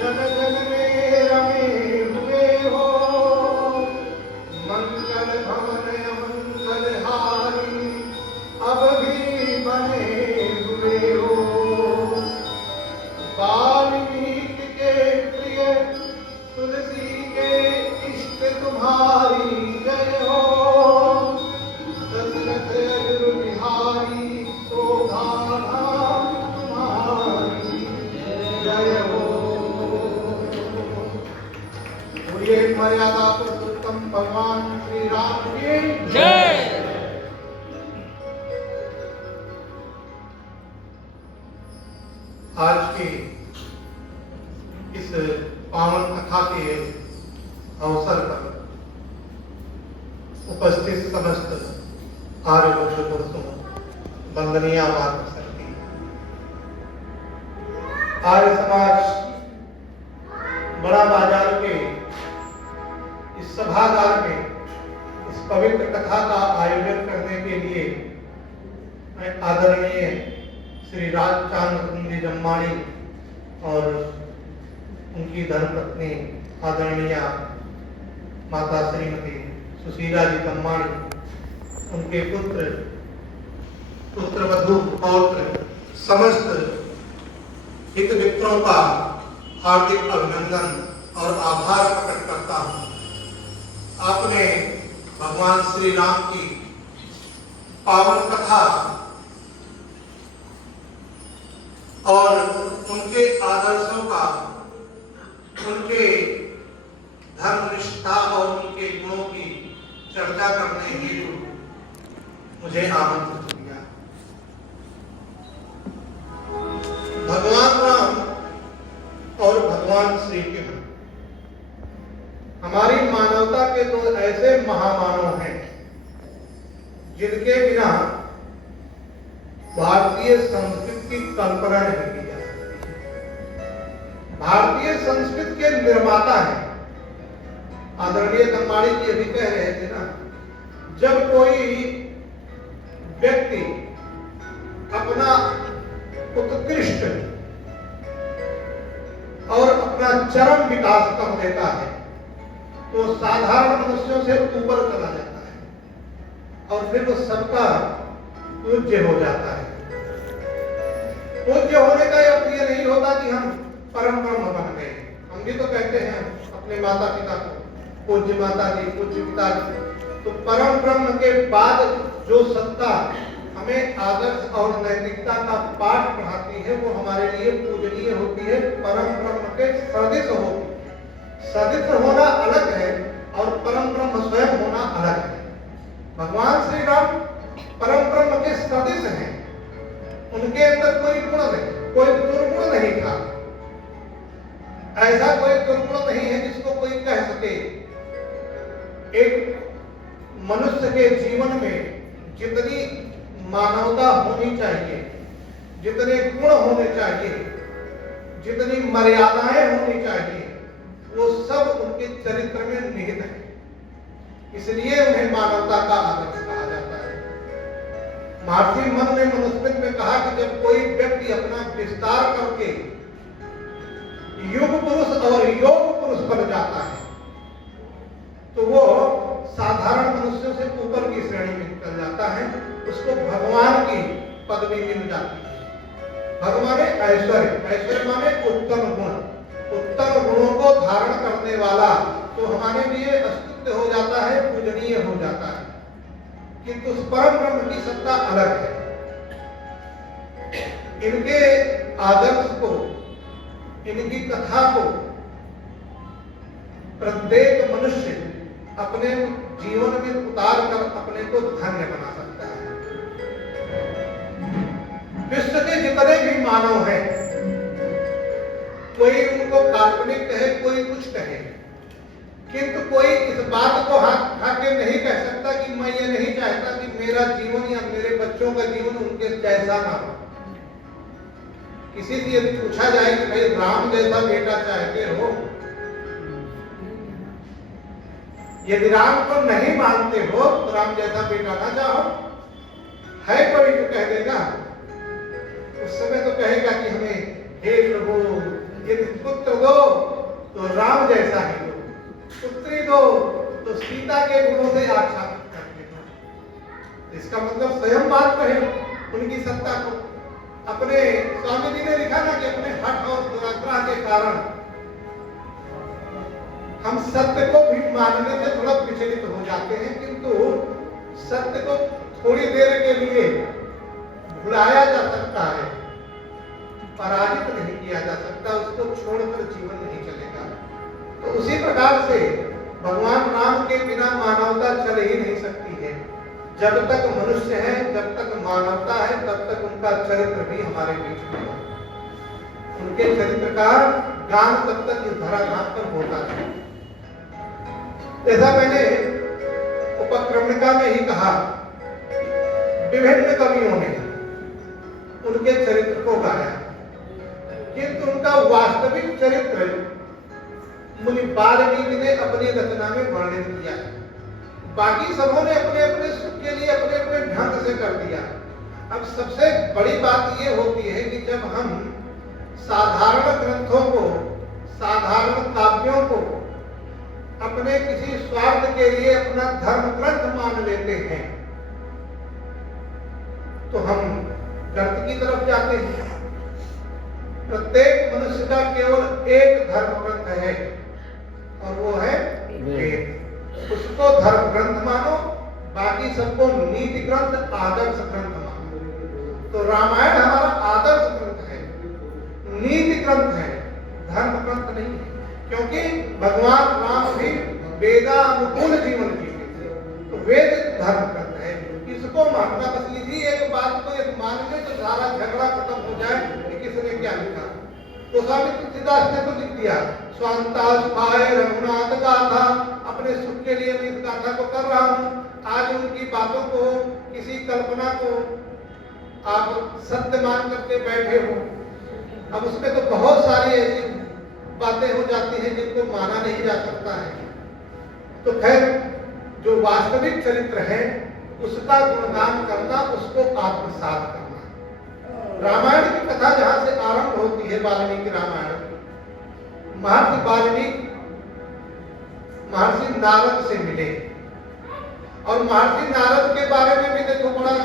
जन जन में रमे हुए हो, मंगल भवन अमंगल हारी अब भी बने हुए हो। वाल्मीकि के प्रिय तुलसी के इष्ट तुम्हारी जय हो। दशरथ अजुर बिहारी शोभा धाम तुम्हारी जय हो। बोलिए मर्यादा पुरुषोत्तम भगवान श्री राम की जय। आज के इस पावन कथा के अवसर पर उपस्थित समस्त आर्यवंश दोस्तों वंदनीय बात सकती। आर्य समाज बड़ा बाजार के इस सभागार में इस पवित्र कथा का आयोजन करने के लिए मैं आदरणीय श्री राजचांद्र जी जम्माणी और उनकी धर्मपत्नी आदरणीय माता श्रीमती सुशीला जी जम्माणी, उनके पुत्रवधू पौत्र समस्त हित मित्रों का हार्दिक अभिनंदन और आभार प्रकट करता हूँ। आपने भगवान श्री राम की पावन कथा और उनके आदर्शों का, उनके धर्मनिष्ठा और उनके गुणों की चर्चा करने हेतु मुझे आमंत्रित किया। भगवान राम और भगवान श्री कृष्ण हमारी मानवता के दो ऐसे महामानव हैं जिनके बिना भारतीय संस्कृति की कल्पना नहीं की जा सकती। भारतीय संस्कृति के निर्माता हैं। आदरणीय जम्माणी जी अभी कह रहे थे ना, जब कोई व्यक्ति अपना उत्कृष्ट और अपना चरम विकास कर देता है तो साधारण मनुष्यों से ऊपर चला जाता है और फिर वो सबका पूज्य हो जाता है। पूज्य होने का अर्थ ये नहीं होता कि हम परम ब्रह्म बन गए। हम भी तो कहते हैं अपने माता पिता को पूज्य माता जी, पूज्य पिता जी। तो परम ब्रह्म के बाद जो सत्ता हमें आदर्श और नैतिकता का पाठ पढ़ाती है वो हमारे लिए पूजनीय होती है, परम ब्रह्म के सदृश होती। सदृश होना अलग है और परम ब्रह्म स्वयं होना अलग है। भगवान श्री राम परम ब्रह्म के सदृश हैं। उनके अंदर कोई गुण नहीं, कोई दुर्गुण नहीं था। ऐसा कोई दुर्गुण नहीं है जिसको कोई कह सके। एक मनुष्य के जीवन में जितनी मानवता होनी चाहिए, जितने गुण होने चाहिए, जितनी मर्यादाएं होनी चाहिए, वो सब उनके चरित्र में निहित है। इसलिए उन्हें मानवता का आदर्श कहा जाता है। महर्षि मन ने मनुस्मृति में कहा कि जब कोई व्यक्ति अपना विस्तार करके युग पुरुष और योग पुरुष बन जाता है तो वो साधारण मनुष्यों से ऊपर की श्रेणी में निकल जाता है, उसको भगवान की पदवी मिल जाती है। भगवान ऐश्वर्य, ऐश्वर्य माने उत्तम गुण, उत्तम गुणों को धारण करने वाला तो हमारे लिए अस्तित्व हो जाता है, पूजनीय हो जाता है। किंतु उस परम ब्रह्म की सत्ता अलग है। इनके आदर्श को, इनकी कथा को प्रत्येक मनुष्य अपने जीवन में उतार कर अपने को धन्य बना सकता है। विश्व के जितने भी मानव हैं, कोई उनको काल्पनिक कहे, कोई कुछ कहे, किंतु कोई इस बात को हाथ उठा के नहीं कह सकता कि मैं ये नहीं चाहता कि मेरा जीवन या मेरे बच्चों का जीवन उनके जैसा ना हो। किसी से यदि पूछा जाए कि भाई राम जैसा बेटा चाहते हो, यदि राम को नहीं मानते हो तो राम जैसा बेटा ना चाहो। है कोई तो कह देगा, उस समय तो कहेगा कि हमें हे प्रभु यदि पुत्र दो तो राम जैसा ही दो, पुत्री दो तो सीता के गुणों से आच्छादित करके दो। इसका मतलब स्वयं बात कहे उनकी सत्ता को। अपने स्वामी जी ने लिखा ना कि अपने हठ और दुराग्रह के कारण हम सत्य को भी मानने से थोड़ा विचलित हो जाते हैं, किंतु सत्य को थोड़ी देर के लिए भुलाया जा सकता है, पराजित नहीं किया जा सकता, उसको छोड़कर जीवन नहीं चलेगा। तो उसी प्रकार से भगवान राम के बिना मानवता चल ही नहीं सकती है। जब तक मनुष्य है, जब तक मानवता है, तब तक उनका चरित्र भी हमारे बीच में है। उनके चरित्र का गान तब तक इस धराधाम पर होता है। जैसा मैंने उपक्रमणिका में ही कहा, विभिन्न कवियों ने उनके चरित्र को गाया, किंतु उनका वास्तविक चरित्र मुनि वाल्मीकि ने अपनी रचना में वर्णित किया है। बाकी सबों ने अपने अपने सुख के लिए अपने अपने ढंग से कर दिया। अब सबसे बड़ी बात यह होती है कि जब हम साधारण ग्रंथों को, साधारण काव्यों को अपने किसी स्वार्थ के लिए अपना धर्म ग्रंथ मान लेते हैं, तो हम गर्त की तरफ जाते हैं। प्रत्येक मनुष्य का केवल एक धर्म ग्रंथ है और वो है वेद। उसको धर्म ग्रंथ मानो, बाकी सबको नीति ग्रंथ, आदर्श ग्रंथ मानो। तो रामायण हमारा आदर्श ग्रंथ है, नीति ग्रंथ है, धर्म ग्रंथ नहीं है। क्योंकि भगवान राम भी वेदानुकूल जीवन जीते थे, तो वेद धर्म ग्रंथ है, इसको मानना। बस इसी एक बात को एक मान ले तो सारा झगड़ा खत्म हो जाए कि किसने क्या लिखा। तो स्वामी तुलसीदास ने तो लिख दिया, स्वांता सुखाय रघुनाथ गाथा, अपने सुख के लिए मैं इस गाथा को कर रहा हूँ। आज उनकी बातों को, किसी कल्पना को आप सत्य मान करके बैठे हो, अब उसमें तो बहुत सारी ऐसी बातें हो जाती हैं जिनको माना नहीं जा सकता है। तो खैर, जो वास्तविक चरित्र है उसका गुणगान करना, उसको आत्मसात करना। रामायण की कथा जहां से आरंभ होती है, वाल्मीकि रामायण, महर्षि वाल्मीकि महर्षि नारद से मिले, और महर्षि नारद के बारे में भी देखो बड़ा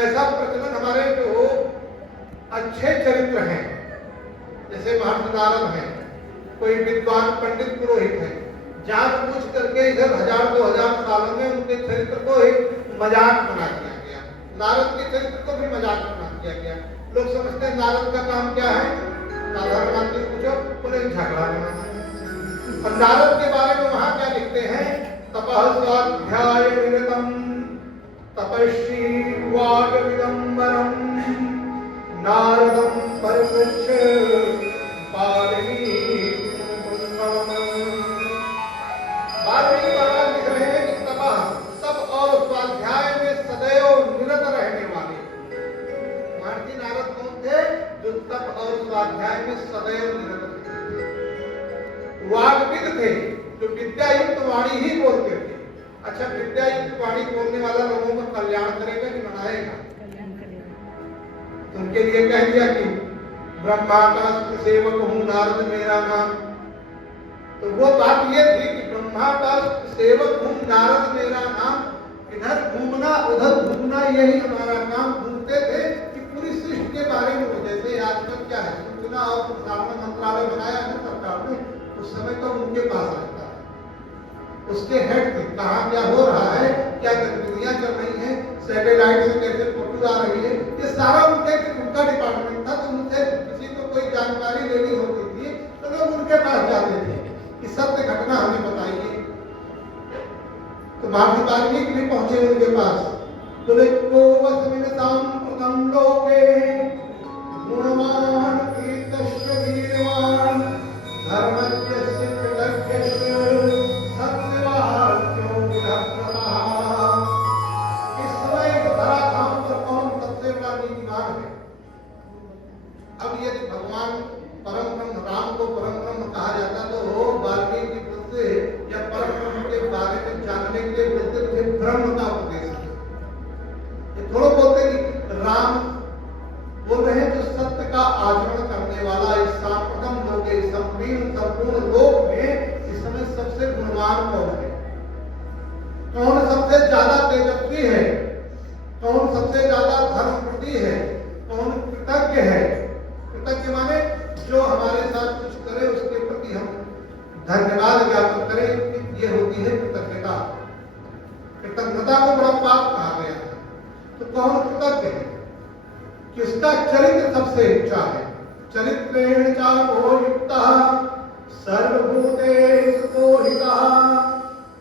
ऐसा प्रचलन हमारे जो अच्छे चरित्र हैं, जैसे महर्षि नारद हैं, कोई विद्वान पंडित पुरोहित है, जांच पूछ करके इधर 1000-2000 सालों में उनके चरित्र को एक मजाक बना दिया गया। नारद के चरित्र को भी मजाक बना दिया गया। लोग समझते हैं नारद का काम क्या है, साधारण बात पूछो, उन्हें झगड़ा बनाना। और नारद के बारे में वहां क्या लिखते हैं, तपः स्वाध्याय निरतम तपस्वी वाग विदंबरम नारदम परिपृच्छ वाल्मीकि महाराज लिख रहे हैं कि तप और स्वाध्याय में सदैव निरत रहने वाले महर्षि नारद कौन थे, जो तप और स्वाध्याय में सदैव निरत थे। वाग्विद थे, जो विद्यायुक्त वाणी ही बोलते थे। अच्छा, विद्यायुक्त वाणी बोलने वाला लोगों का कल्याण करेगा कि बनाएगा? उनके लिए कह दिया कि ब्रह्मा का सेवक हूं, नारद मेरा नाम। तो वो बात ये थी कि ब्रह्मा का सेवक हूं, नारद मेरा नाम, इधर घूमना उधर घूमना यही हमारा काम। घूमते थे कि पूरी सृष्टि के बारे में, जैसे आजकल क्या है, सूचना और प्रसारण मंत्रालय बनाया है सरकार ने, उस समय तो उनके पास रहता है, उसके हेड थे, कहाँ क्या हो रहा है, क्या गतिविधियां चल रही हैं, सैटेलाइट से कैसे फोटो आ रही है, ये सारा उनका डिपार्टमेंट था। तो उनसे किसी को कोई जानकारी लेनी होती थी तो लोग उनके पास जाते थे कि सत्य घटना हमें बताइए। तो महर्षि वाल्मीकि भी पहुंचे उनके पास, बोले को वसमिनताम प्रथम लोके गुणवान कीर्तस्य वीरवान धर्मज्ञस्य कृतज्ञस्य सत्यवाक्यो विरक्तः। इस समय धराधाम पर कौन सबसे बड़ा नीतिमान है? अब यदि भगवान परम ब्रह्म राम को परम ब्रह्म कहा जाता तो वाल्मीकि से या परम ब्रह्म के बारे में जानने के लिए बोलते मुझे ब्रह्म का उपदेश है। ये थोड़ा बोलते कि राम बोल रहे हैं जो सत्य का आचरण करने वाला, इस सांप्रतम लोक के संपूर्ण लोक में इस समय सबसे गुणवान कौन है? कौन सबसे ज्यादा तेजस्वी है? कौन सबसे ज्यादा धर्मप्रति है? कौन कृतज्ञ है? कृतज्ञ माने जो हमारे साथ कुछ करे उसके प्रति हम धन्यवाद ज्ञापन करें, ये होती है कृतज्ञता। कृतज्ञता को बड़ा पाप कहा गया है। तो कौन कृतज्ञ है? किसका चरित्र सबसे ऊंचा है? चरित्रेण चापो युक्तः सर्वभूतेषु हितः।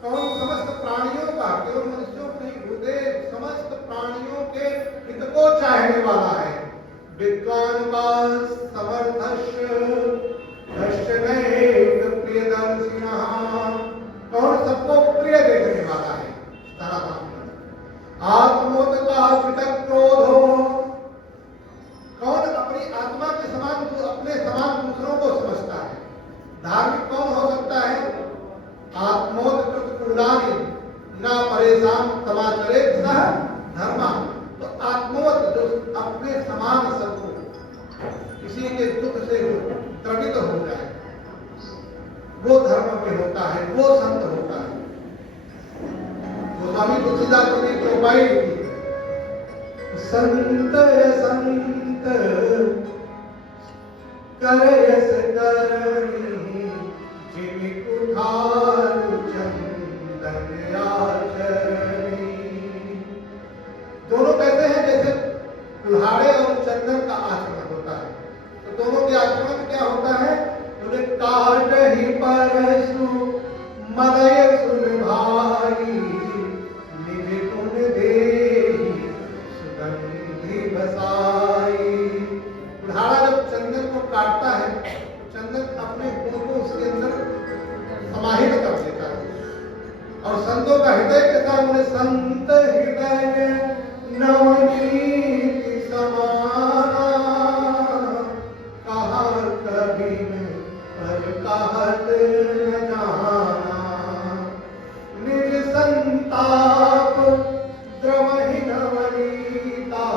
कौन समस्त प्राणियों का, केवल मनुष्यों को नहीं, भूतेषु समस्त प्राणियों के हित को चाहने वाला है। विद्वान का समर्थस्य दर्शनैक प्रियदर्शिनः। कौन सबको प्रिय देखने वाला है? आत्मोदका वितक क्रोधो। कौन अपनी आत्मा के समान, अपने समान दूसरों को समझता है? धार्मिक कौन हो सकता है? आत्मोदकृत कुलानि न परेशान समाचरे सह धर्मा। तो आत्मवत जो अपने समान सबको, किसी के दुख से द्रवित हो जाए, वो धर्म में होता है, वो संत होता है। गोस्वामी तुलसीदास जी ने चौपाई लिखी, संत संत करयस करनी जिमि कुठारु चंदन आचरणी। दोनों कहते हैं जैसे कुल्हाड़े और चंदन का आचरण होता है। तो दोनों के आचरण में क्या होता है? उन्हें काट ही परसु मदय सुन भाई निज गुण देहि सुगंधि बसाई। कुल्हाड़ा जब चंदन को काटता है, चंदन अपने गुण को उसके अंदर समाहित कर देता है। और संतों का हृदय कहता है, उन्हें संत हृदय नवनीत समाना कहा कभी पर कहत न जाना। निज संताप द्रवहि नवनीता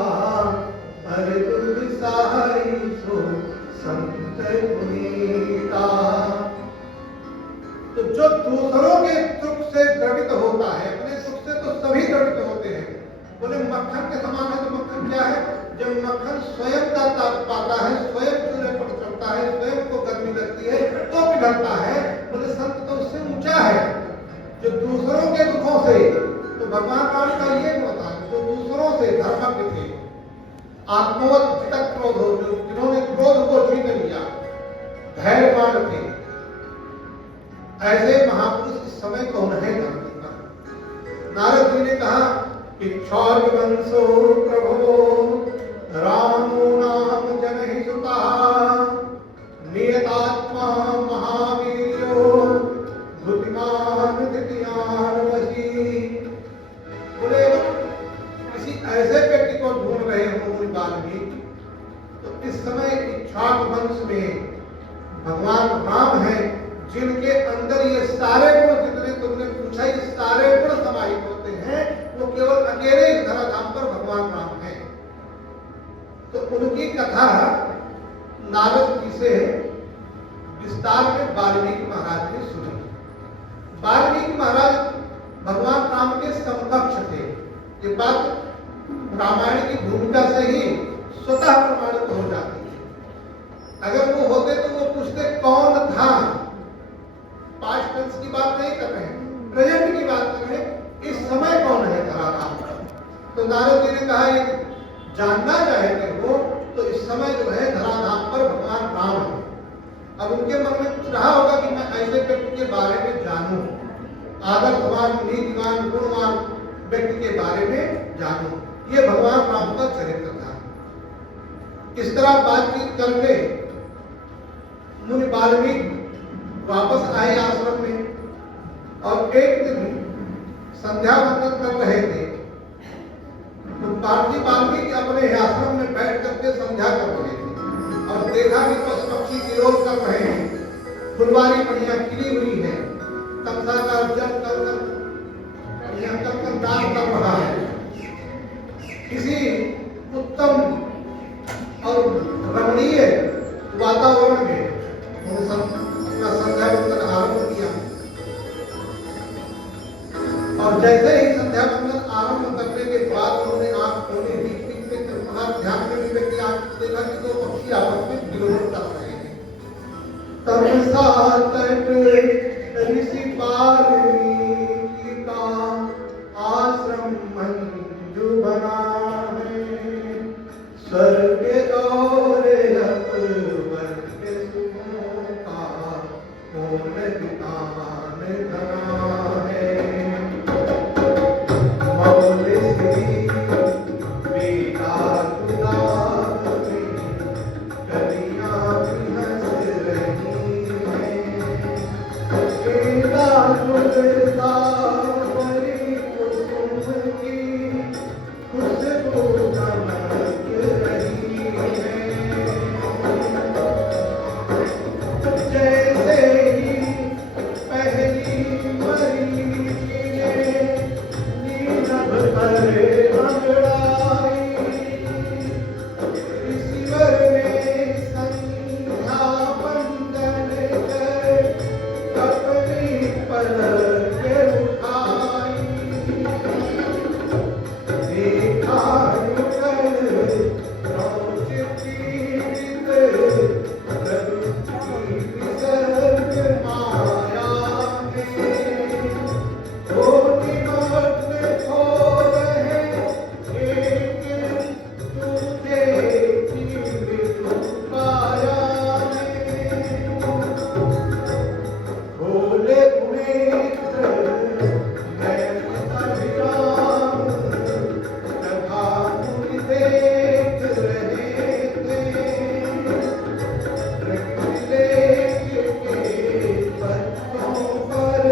पर दुर्ग सहाई सो संत पुनीता। तो जो दूसरों के दुख से द्रवित होता है, अपने दुख से तो सभी द्रवित होते हैं। बोले मक्खन के समान है, तो मक्खन क्या है? जब मक्खन स्वयं का ताप पाता है, स्वयं चूल्हे पर चढ़ता है, स्वयं को गर्मी लगती है तो पिघलता है। बोले संत तो उससे ऊंचा है, जो दूसरों के दुखों से। तो भगवान राम का ये होता है, जो दूसरों से धर्मज्ञ थे, आत्मवत वितक क्रोध हो, जिन्होंने क्रोध को जीत लिया, धैर्यवान थे, ऐसे महापुरुष इस समय कौन है धरती पर? नारद जी ने कहा कि क्षौर वंशो प्रभो रामो नाम जनहि सुता नियतात्मा महावीर्यो बुद्धिमान धृतियान वशी। बोले किसी ऐसे व्यक्ति को ढूंढ रहे हो मुनि वाल्मीकि, तो इस समय इक्ष्वाकु वंश में भगवान राम है, जिनके अंदर ये सारे गुण, जितने तुमने पूछा, ये सारे गुण समाहित होते हैं। वो केवल अकेले इस धराधाम पर भगवान राम हैं। तो उनकी कथा नारद जी से विस्तार में वाल्मीकि महाराज ने सुनी। वाल्मीकि महाराज भगवान राम के समकक्ष थे। ये बात रामायण की भूमिका से ही स्वतः प्रमाणित हो जाती है। अगर वो होते तो वो पूछते कौन था। पास्ट टेंस की बात नहीं कर रहे हैं, प्रेजेंट की बात कर रहे हैं। इस समय कौन है धराधाम पर? तो नारद जी ने कहा, ये जानना चाहते हो तो इस समय जो है धराधाम पर भगवान राम है। अब उनके मन में कुछ रहा होगा कि मैं ऐसे व्यक्ति के बारे में जानूं, आदर्शवान, नीतिवान, गुणवान व्यक्ति के बारे में जानूं। ये भगवान राम का चरित्र था। इस तरह बातचीत करके मुनि वाल्मीकि वापस आए आश्रम में, और एक दिन संध्या वंदन कर रहे थे। तो पार्थी वाल्मीकि अपने आश्रम में बैठ करके संध्या कर रहे थे, और देखा कि पशु पक्षी किलोल कर रहे हैं, फुलवारी बढ़िया खिली हुई है, तमसा का जल कर दान कर रहा है। किसी उत्तम और रमणीय वातावरण में अपना संध्या वंदन आरंभ किया और जैसे ही संध्या वंदन आरंभ करने के बाद उन्होंने आंख खोली, बीच में त्रिपुरार ध्यान में भी व्यक्ति आंख देखा कि दो पक्षी आपस में विरोध कर रहे हैं। तब सातट ऋषि पारनी का आश्रम मंजू बना है, स्वर्ग और अकबर के सुखों का पूर्ण ज्ञान धना है। मौले श्री बेटा खुदा में कलियां भी हंस रही हैं, बेटा खुदा बड़ी कुसुम की खुशबू चमक रही है। जैसे ही पहली मरीज नीरव पर अंगड़ाई, ईश्वर ने संध्या वंदन कर अपनी पलक उठाई। देखा युगल रोज जीवित प्रभु की विसर्ग माया में, कोटि मग्न खो रहे एक तुझे जीवित काया में। भोले नेत्र नयन अभिराम प्रभामुनि देख रहे थे, मृगलेख के पत्तों पर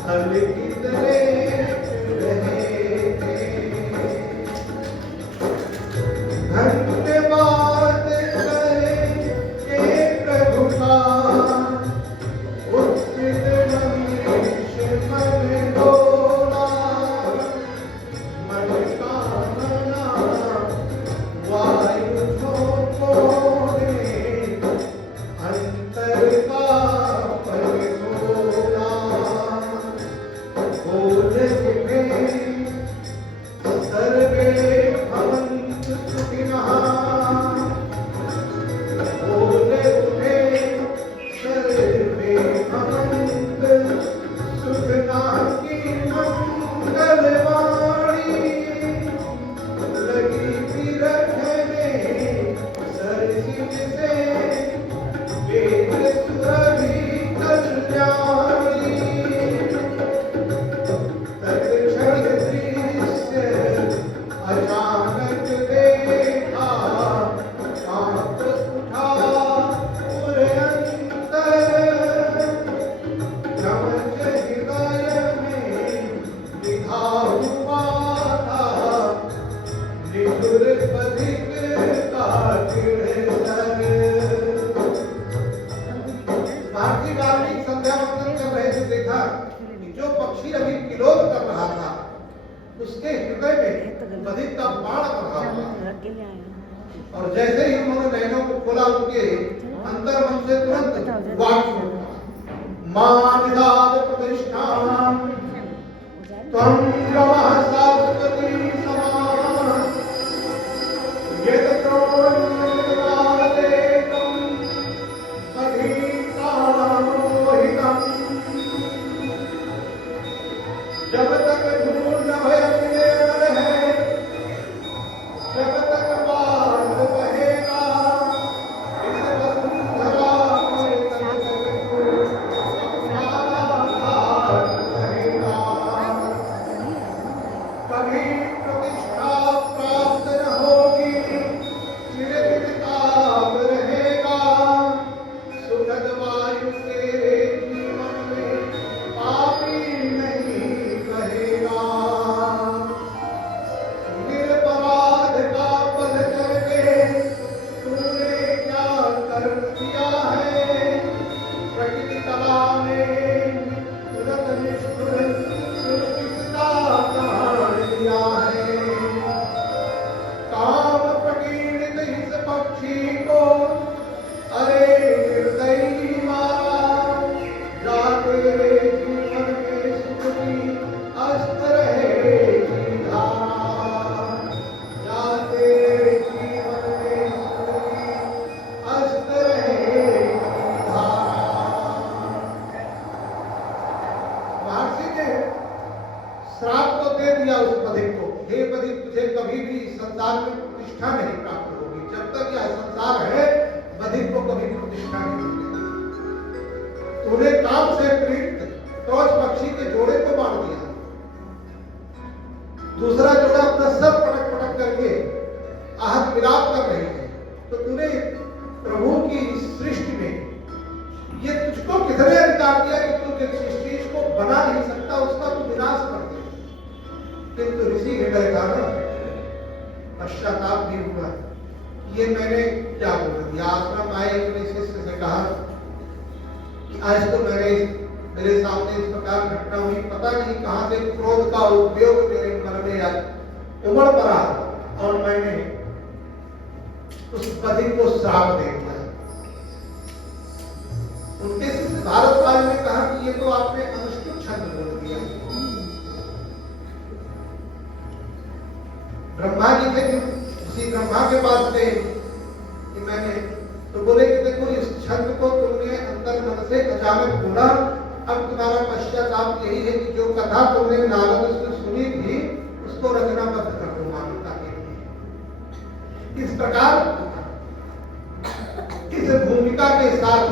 हलगित लेख रहे थे। धन्यवाद करेंगे प्रभु का उचित मनीष मन डोला, मन कामना वायु झोंकों ने अंतर का पल खोला। बोल उठे सर्वे भवन्तु सुखिनः, बोल उठे सर्वे भवन्तु सुखिनः की मंगलवाणी लगी थी रखने सरसिज से वेद सुरभि कल्याणी। तत्क्षण दृश्य अचानक देखा, शांत उठा पूरे अंतर, चमच हृदय में विधा हुआ था, निपुर बधिक का किड़सर। भारती कार्मिक संध्या वंदन कर रहे थे, देखा कि जो पक्षी अभी विरोध कर रहा था उसके हृदय में बधिक का बाण पड़ा हुआ, और जैसे ही उन्होंने नैनों को खोला उनके अंतर मन से तुरंत वाक छूटा। मानिदाद प्रतिष्ठान त्वं ब्रह्म शाश्वती समान, यद त्रोण्यवादेकं अधिकामोहितं। जब तक ढूंढ भय मिले है, जब तक बाण बहेगा, इस वसुंधरा में तब तक अपना भार रहेगा। विलाप से प्रेरित क्रौच पक्षी के जोड़े को मार दिया। दूसरा जोड़ा अपना सर पटक पटक करके आहत विलाप कर रही है। तो तूने प्रभु की सृष्टि में ये तुझको किसने अधिकार दिया कि तू जिस चीज को बना नहीं सकता उसका तू विनाश कर दे? किंतु ऋषि हृदय का ना पश्चाताप भी हुआ। ये मैंने क्या बोल दिया? आश्रम आए, अपने शिष्य से कहा कि आज तो मेरे सामने इस प्रकार घटना हुई, पता नहीं कहां से क्रोध का उपयोग मेरे मन में उमड़ पड़ा और मैंने उस पति को श्राप दे दिया। उनके शिष्य भारद्वाज ने कहा कि ये तो आपने अनुष्टुप छंद बोल दिया। ब्रह्मा जी थे, उसी ब्रह्मा के पास गए कि मैंने, तो बोले कि देखो इस छंद को तुमने अंतर मन से अचानक बोला, अब तुम्हारा पश्चाताप यही है कि जो कथा तुमने नारद से सुनी थी उसको रचनाबद्ध कर दो मानवता के लिए। इस प्रकार इस भूमिका के साथ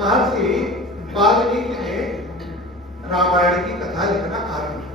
महर्षि वाल्मीकि ने रामायण की कथा लिखना आरंभ किया।